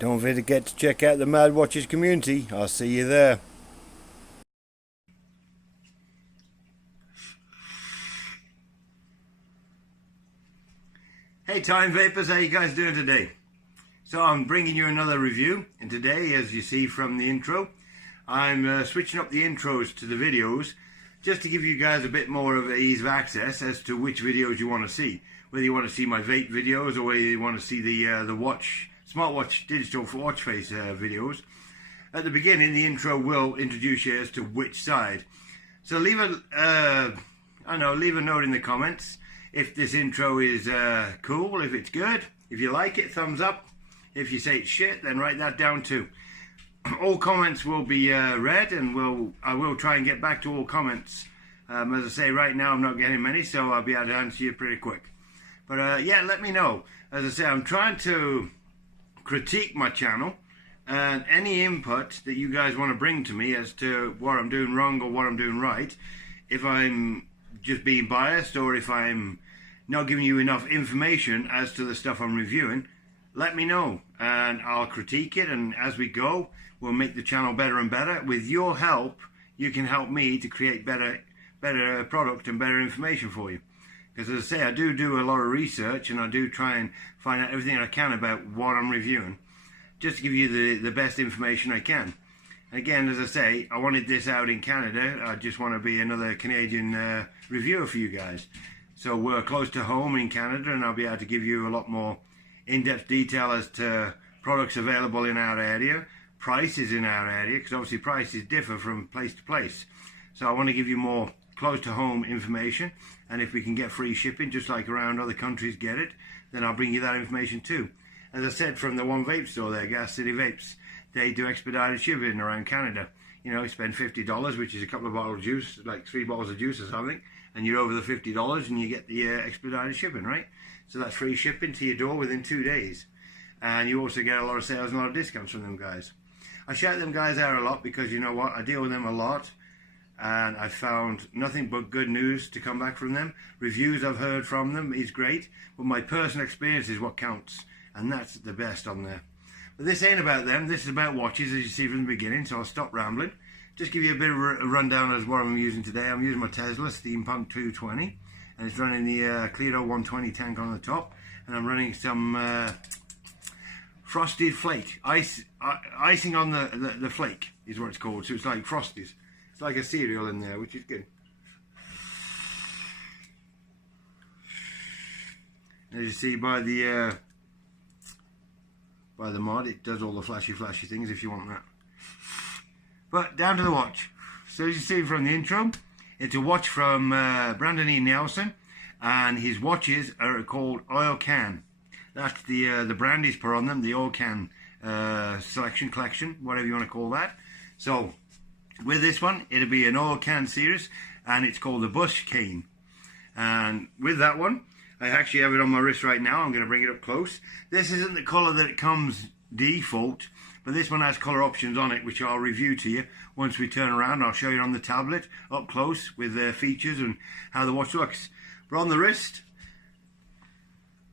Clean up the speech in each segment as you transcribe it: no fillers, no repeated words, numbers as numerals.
Don't forget to check out the Mad Watches community. I'll see you there. Hey Time Vapors, how you guys doing today? So I'm bringing you another review, and today, as you see from the intro, I'm switching up the intros to the videos just to give you guys a bit more of ease of access as to which videos you want to see. Whether you want to see my vape videos or whether you want to see the smartwatch digital watch face videos. At the beginning, the intro will introduce you as to which side. So leave a note in the comments if this intro is cool, if it's good. If you like it, thumbs up. If you say it's shit, then write that down too. All comments will be read, and I will try and get back to all comments. As I say, right now I'm not getting many, so I'll be able to answer you pretty quick. But yeah, let me know. As I say, I'm trying to critique my channel, and any input that you guys want to bring to me as to what I'm doing wrong or what I'm doing right, if I'm just being biased or if I'm not giving you enough information as to the stuff I'm reviewing, let me know and I'll critique it, and as we go we'll make the channel better and better. With your help, you can help me to create better product and better information for you. Because as I say, I do a lot of research, and I do try and find out everything I can about what I'm reviewing, just to give you the best information I can. Again, as I say, I wanted this out in Canada. I just want to be another Canadian reviewer for you guys. So we're close to home in Canada, and I'll be able to give you a lot more in-depth detail as to products available in our area, prices in our area, because obviously prices differ from place to place. So I want to give you more close to home information, and if we can get free shipping just like around other countries get it, then I'll bring you that information too. As I said, from the one vape store there, Gas City Vapes, they do expedited shipping around Canada. You know, you spend $50, which is a couple of bottles of juice, like 3 bottles of juice or something, and you're over the $50 and you get the expedited shipping, right? So that's free shipping to your door within 2 days. And you also get a lot of sales and a lot of discounts from them guys. I shout them guys out a lot because, you know what, I deal with them a lot, and I've found nothing but good news to come back from them. Reviews I've heard from them is great, but my personal experience is what counts, and that's the best on there. But this ain't about them, this is about watches, as you see from the beginning, so I'll stop rambling. Just give you a bit of a rundown as what I'm using today. I'm using my Tesla Steampunk 220, and it's running the Cledo 120 tank on the top, and I'm running some frosted flake, icing on the flake is what it's called, so it's like Frosties. It's like a cereal in there, which is good. As you see by the mod, it does all the flashy things if you want that. But down to the watch. So as you see from the intro, it's a watch from Brandon E. Nelson, and his watches are called OilCan. That's the brand he's put on them, the OilCan selection collection, whatever you want to call that. So with this one, it'll be an OilCan series, and it's called the Buscane. And with that one, I actually have it on my wrist right now. I'm going to bring it up close. This isn't the colour that it comes default, but this one has colour options on it, which I'll review to you once we turn around. I'll show you on the tablet up close with the features and how the watch looks. But on the wrist,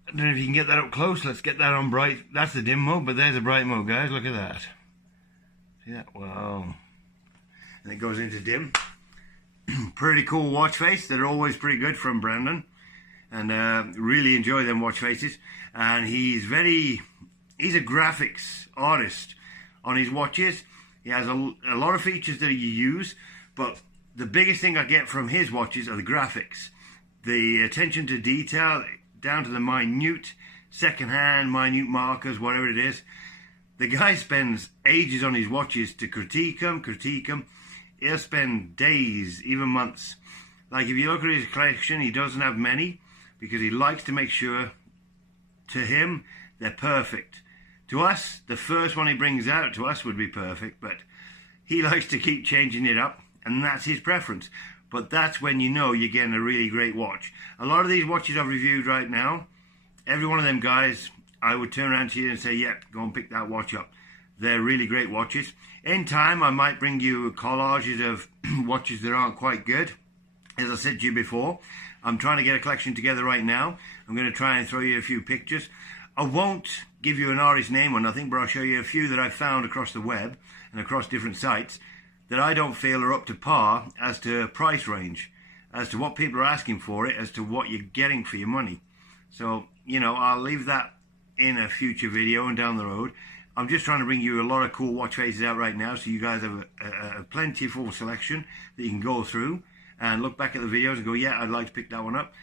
I don't know if you can get that up close. Let's get that on bright. That's the dim mode, but there's the bright mode, guys. Look at that. See that? Wow. And it goes into dim. Pretty cool watch face. They're always pretty good from Brandon, and really enjoy them watch faces. And he's a graphics artist on his watches. He has a lot of features that you use, but the biggest thing I get from his watches are the graphics, the attention to detail, down to the minute second-hand minute markers, whatever it is. The guy spends ages on his watches to critique them. He'll spend days, even months. Like if you look at his collection, he doesn't have many because he likes to make sure, to him, they're perfect. To us, the first one he brings out to us would be perfect, but he likes to keep changing it up, and that's his preference. But that's when you know you're getting a really great watch. A lot of these watches I've reviewed right now, every one of them guys, I would turn around to you and say, yeah, go and pick that watch up. They're really great watches. In time, I might bring you collages of watches that aren't quite good. As I said to you before, I'm trying to get a collection together right now. I'm going to try and throw you a few pictures. I won't give you an artist name or nothing, but I'll show you a few that I've found across the web and across different sites that I don't feel are up to par as to price range, as to what people are asking for it, as to what you're getting for your money. So, you know, I'll leave that in a future video and down the road. I'm just trying to bring you a lot of cool watch faces out right now, so you guys have a plentiful selection that you can go through and look back at the videos and go, yeah, I'd like to pick that one up.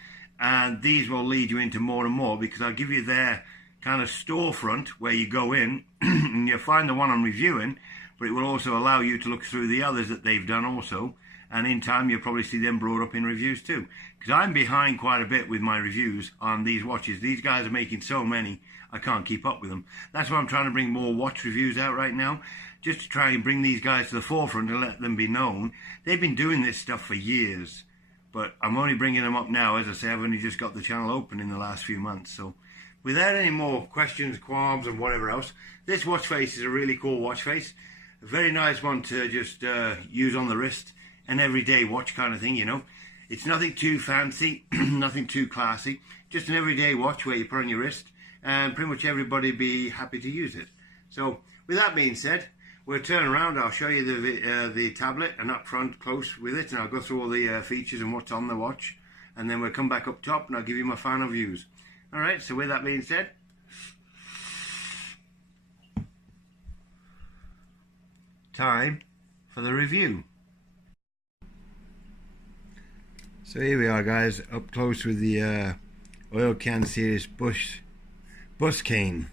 And these will lead you into more and more, because I'll give you their kind of storefront where you go in and you'll find the one I'm reviewing, but it will also allow you to look through the others that they've done also, and in time you'll probably see them brought up in reviews too, because I'm behind quite a bit with my reviews on these watches. These guys are making so many I can't keep up with them. That's why I'm trying to bring more watch reviews out right now, just to try and bring these guys to the forefront and let them be known. They've been doing this stuff for years, but I'm only bringing them up now. As I say, I've only just got the channel open in the last few months. So without any more questions, qualms and whatever else, this watch face is a really cool watch face. A very nice one to just use on the wrist, an everyday watch kind of thing, you know. It's nothing too fancy, nothing too classy, just an everyday watch where you put on your wrist and pretty much everybody be happy to use it. So with that being said, we'll turn around, I'll show you the tablet and up front close with it, and I'll go through all the features and what's on the watch, and then we'll come back up top and I'll give you my final views. Alright, so with that being said, time for the review. So here we are, guys, up close with the OilCan series Buscane.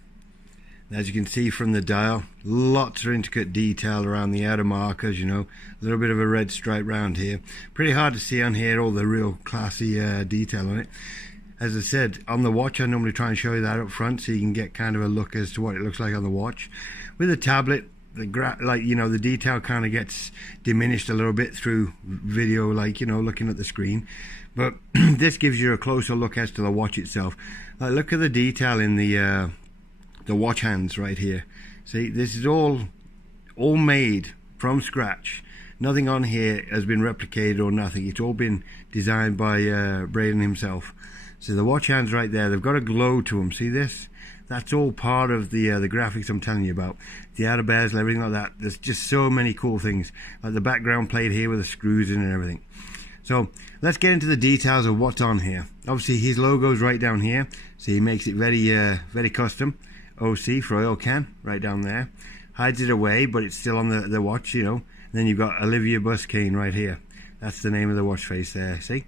As you can see from the dial, lots of intricate detail around the outer markers, you know, a little bit of a red stripe round here. Pretty hard to see on here all the real classy detail on it. As I said, on the watch I normally try and show you that up front so you can get kind of a look as to what it looks like on the watch. With the tablet, the detail kind of gets diminished a little bit through video, like, you know, looking at the screen. But this gives you a closer look as to the watch itself. Look at the detail in the watch hands right here. See, this is all made from scratch. Nothing on here has been replicated or nothing. It's all been designed by Braden himself. So the watch hands right there, they've got a glow to them. See this? That's all part of the graphics I'm telling you about. The outer bezel, everything like that. There's just so many cool things. Like the background plate here with the screws in and everything. So let's get into the details of what's on here. Obviously his logo's right down here. So he makes it very custom. OC for OilCan, right down there. Hides it away, but it's still on the watch, you know. And then you've got Olivia Buscane right here. That's the name of the watch face there, see?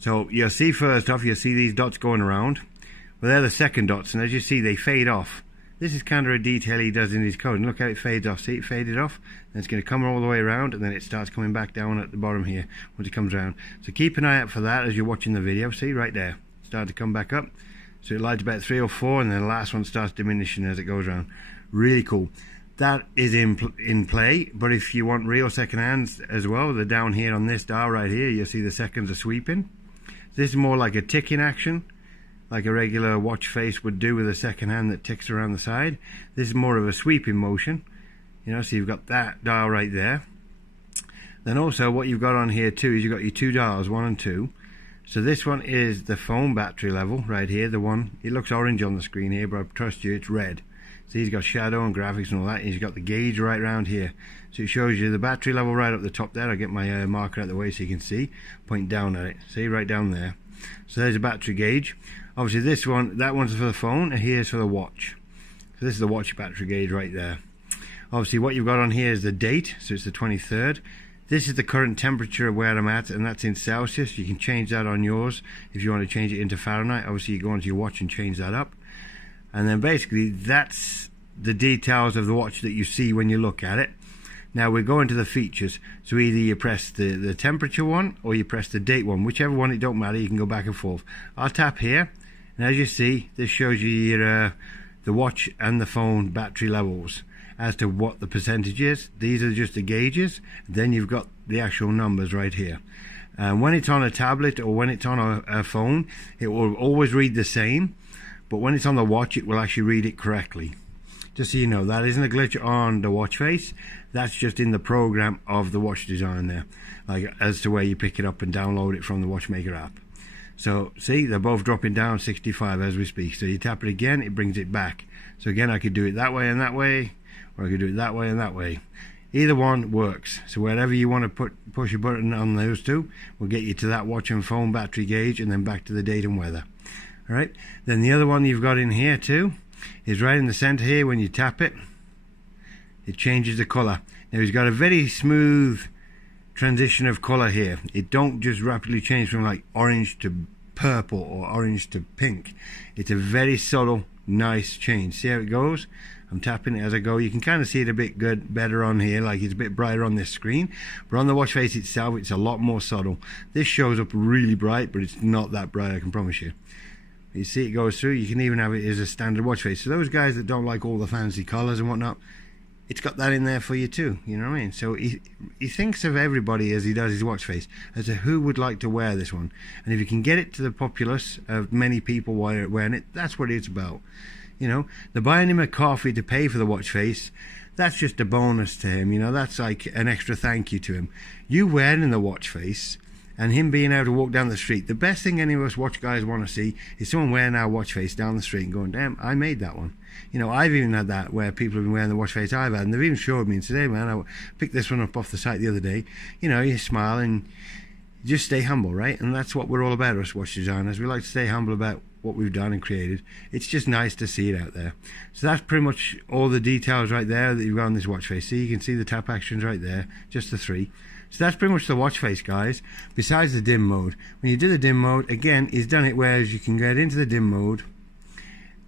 So you'll see first off, you'll see these dots going around. Well, they're the second dots, and as you see, they fade off. This is kind of a detail he does in his code, and look how it fades off. See, it faded off, and it's going to come all the way around, and then it starts coming back down at the bottom here once it comes around. So keep an eye out for that as you're watching the video. See, right there, start to come back up. So it lights about 3 or 4, and then the last one starts diminishing as it goes around. Really cool. That is in play, but if you want real second hands as well, they're down here on this dial right here. You'll see the seconds are sweeping. This is more like a ticking action, like a regular watch face would do with a second hand that ticks around the side. This is more of a sweeping motion, you know, so you've got that dial right there. Then also what you've got on here too is you've got your 2 dials, 1 and 2. So this one is the phone battery level right here, the one, it looks orange on the screen here, but I trust you, it's red. So he's got shadow and graphics and all that, and he's got the gauge right around here. So it shows you the battery level right up the top there. I'll get my marker out of the way so you can see, point down at it, see, right down there. So there's a battery gauge. Obviously this one, that one's for the phone, and here's for the watch. So this is the watch battery gauge right there. Obviously what you've got on here is the date, so it's the 23rd. This is the current temperature of where I'm at, and that's in Celsius. You can change that on yours if you want to change it into Fahrenheit. Obviously you go onto your watch and change that up. And then basically that's the details of the watch that you see when you look at it. Now we go into the features. So either you press the temperature one or you press the date one. Whichever one, it don't matter, you can go back and forth. I'll tap here, and as you see, this shows you your, the watch and the phone battery levels as to what the percentage is. These are just the gauges. Then you've got the actual numbers right here. And when it's on a tablet or when it's on a phone, it will always read the same, but when it's on the watch, it will actually read it correctly. Just so you know, that isn't a glitch on the watch face. That's just in the program of the watch design there, like as to where you pick it up and download it from the watchmaker app. So see, they're both dropping down 65 as we speak. So you tap it again, it brings it back. So again, I could do it that way and that way, or I could do it that way and that way. Either one works. So wherever you want to push a button on those two will get you to that watch and phone battery gauge, and then back to the date and weather. All right. Then the other one you've got in here too is right in the center here. When you tap it, it changes the color. Now he's got a very smooth transition of color here. It don't just rapidly change from like orange to purple or orange to pink. It's a very subtle, nice change. See how it goes? I'm tapping it as I go. You can kind of see it a bit better on here, like it's a bit brighter on this screen, but on the watch face itself it's a lot more subtle. This shows up really bright, but it's not that bright, I can promise you. You see it goes through. You can even have it as a standard watch face. So those guys that don't like all the fancy colors and whatnot, it's got that in there for you too, you know what I mean? So he thinks of everybody as he does his watch face, as to who would like to wear this one. And if you can get it to the populace of many people wearing it, that's what it's about. You know, the buying him a coffee to pay for the watch face, that's just a bonus to him, you know, that's like an extra thank you to him. You wearing the watch face and him being able to walk down the street, the best thing any of us watch guys want to see is someone wearing our watch face down the street and going, damn, I made that one. You know, I've even had that where people have been wearing the watch face I've had, and they've even showed me and said, hey man, I picked this one up off the site the other day. You know, you smile and just stay humble, right? And that's what we're all about, us watch designers. We like to stay humble about what we've done and created. It's just nice to see it out there. So that's pretty much all the details right there that you've got on this watch face. See, you can see the tap actions right there, just the 3. So that's pretty much the watch face, guys, besides the dim mode. When you do the dim mode, again, he's done it whereas you can get into the dim mode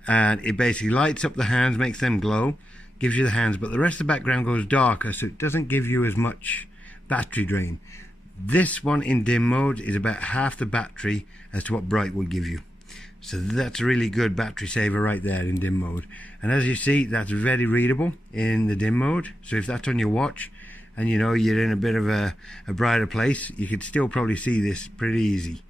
and it basically lights up the hands, makes them glow, gives you the hands, but the rest of the background goes darker, so it doesn't give you as much battery drain. This one in dim mode is about half the battery as to what bright will give you. So that's a really good battery saver right there in dim mode. And as you see, that's very readable in the dim mode. So if that's on your watch and you know you're in a bit of a brighter place, you could still probably see this pretty easy.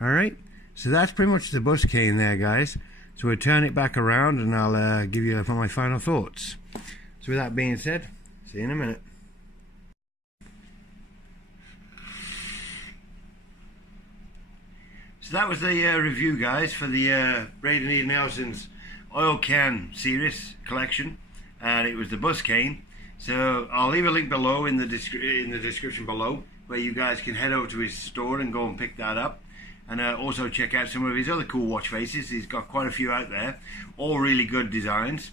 Alright, so that's pretty much the Buscane there, guys. So we'll turn it back around and I'll give you my final thoughts. So with that being said, see you in a minute. So that was the review, guys, for the Braden E. Nelson's OilCan series collection, and it was the Buscane. So I'll leave a link below in the description below, where you guys can head over to his store and go and pick that up, and also check out some of his other cool watch faces. He's got quite a few out there, all really good designs,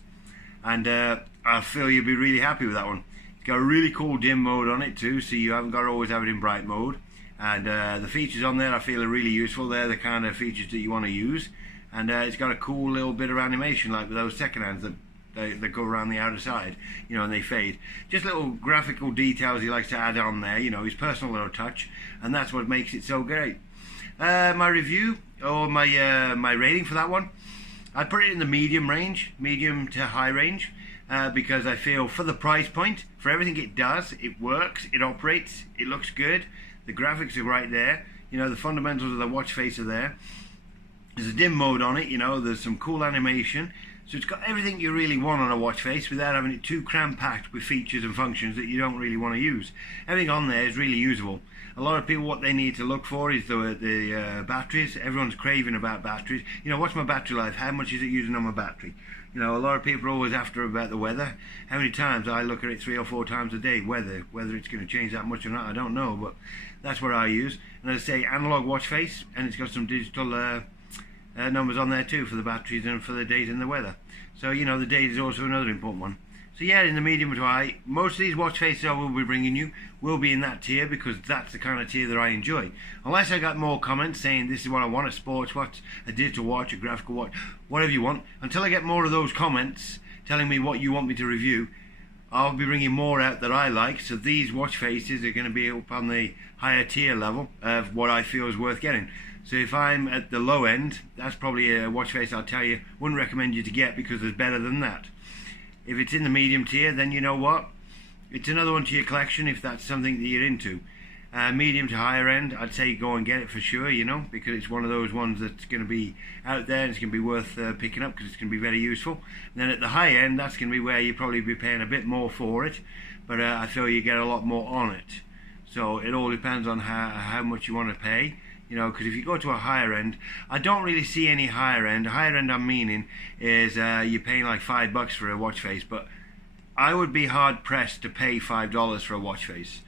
and I feel you'll be really happy with that one. It's got a really cool dim mode on it too, so you haven't got to always have it in bright mode. And the features on there I feel are really useful. They're the kind of features that you want to use. And it's got a cool little bit of animation, like with those second hands that go around the outer side, you know, and they fade. Just little graphical details he likes to add on there, you know, his personal little touch, and that's what makes it so great. My review, or my rating for that one, I'd put it in the medium range, medium to high range, because I feel for the price point, for everything it does, it works, it operates, it looks good. The graphics are right there, you know, the fundamentals of the watch face are there. There's a dim mode on it, you know, there's some cool animation. So it's got everything you really want on a watch face without having it too cram-packed with features and functions that you don't really want to use. Everything on there is really usable. A lot of people, what they need to look for is the batteries. Everyone's craving about batteries. You know, what's my battery life? How much is it using on my battery? You know, a lot of people are always after about the weather. How many times? I look at it 3 or 4 times a day. Whether it's going to change that much or not, I don't know, but that's what I use. And as I say, analog watch face, and it's got some digital numbers on there too for the batteries and for the days and the weather. So, you know, the date is also another important one. So yeah, in the medium to high, most of these watch faces I will be bringing you will be in that tier, because that's the kind of tier that I enjoy. Unless I got more comments saying this is what I want, a sports watch, a digital watch, a graphical watch, whatever you want. Until I get more of those comments telling me what you want me to review, I'll be bringing more out that I like. So these watch faces are going to be up on the higher tier level of what I feel is worth getting. So if I'm at the low end, that's probably a watch face I'll tell you, wouldn't recommend you to get, because there's better than that. If it's in the medium tier, then you know what? It's another one to your collection if that's something that you're into. Medium to higher end, I'd say go and get it for sure, you know, because it's one of those ones that's going to be out there and it's going to be worth picking up, because it's going to be very useful. And then at the high end, that's going to be where you probably be paying a bit more for it, but I feel you get a lot more on it. So it all depends on how much you want to pay. You know, because if you go to a higher end, I don't really see any higher end. Higher end I'm meaning is you're paying like $5 for a watch face, but I would be hard pressed to pay $5 for a watch face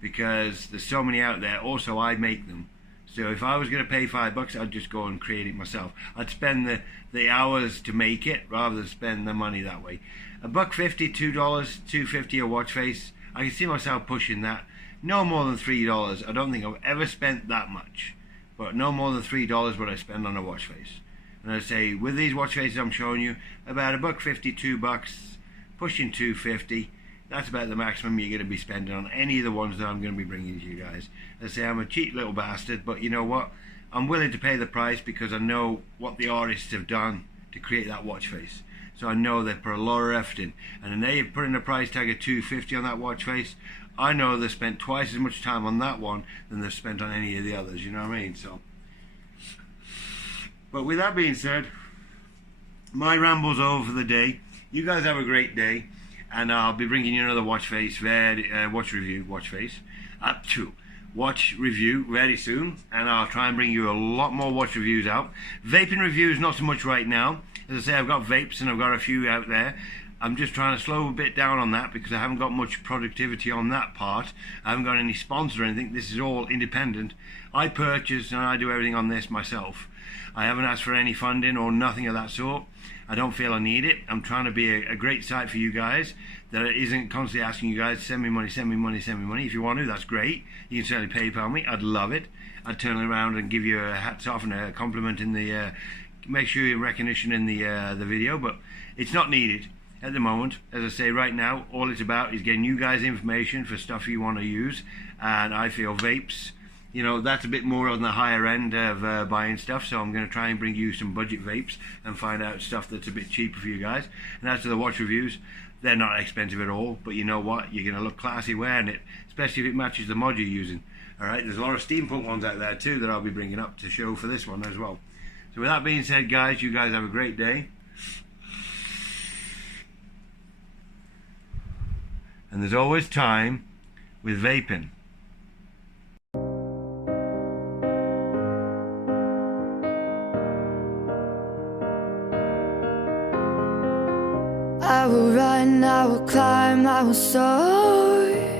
because there's so many out there. Also, I make them. So if I was going to pay $5, I'd just go and create it myself. I'd spend the hours to make it rather than spend the money that way. $1.50, $2, $2.50 a watch face, I can see myself pushing that. No more than $3. I don't think I've ever spent that much. But no more than $3 what I spend on a watch face. And I say with these watch faces I'm showing you, about $1.50, $2, pushing $2.50. That's about the maximum you're going to be spending on any of the ones that I'm going to be bringing to you guys. As I say, I'm a cheap little bastard, but you know what? I'm willing to pay the price because I know what the artists have done to create that watch face. So I know they put a lot of effort in. And then they've put in a price tag of $2.50 on that watch face. I know they've spent twice as much time on that one than they've spent on any of the others, you know what I mean? So, but with that being said, my ramble's over for the day. You guys have a great day, and I'll be bringing you another watch review very soon, and I'll try and bring you a lot more watch reviews out. Vaping reviews, not so much right now. As I say, I've got vapes and I've got a few out there. I'm just trying to slow a bit down on that because I haven't got much productivity on that part. I haven't got any sponsor or anything. This is all independent. I purchase and I do everything on this myself. I haven't asked for any funding or nothing of that sort. I don't feel I need it. I'm trying to be a great site for you guys that isn't constantly asking you guys, send me money, send me money, send me money. If you want to, that's great. You can certainly PayPal me. I'd love it. I'd turn around and give you a hats off and a compliment in the, make sure you recognition in the video, but it's not needed. At the moment, as I say right now, all it's about is getting you guys information for stuff you want to use, and I feel vapes, you know, that's a bit more on the higher end of buying stuff, so I'm going to try and bring you some budget vapes and find out stuff that's a bit cheaper for you guys. And as to the watch reviews, they're not expensive at all, but you know what, you're going to look classy wearing it, especially if it matches the mod you're using. Alright, there's a lot of steampunk ones out there too that I'll be bringing up to show for this one as well. So with that being said, guys, you guys have a great day. And there's always time with vaping. I will run, I will climb, I will soar.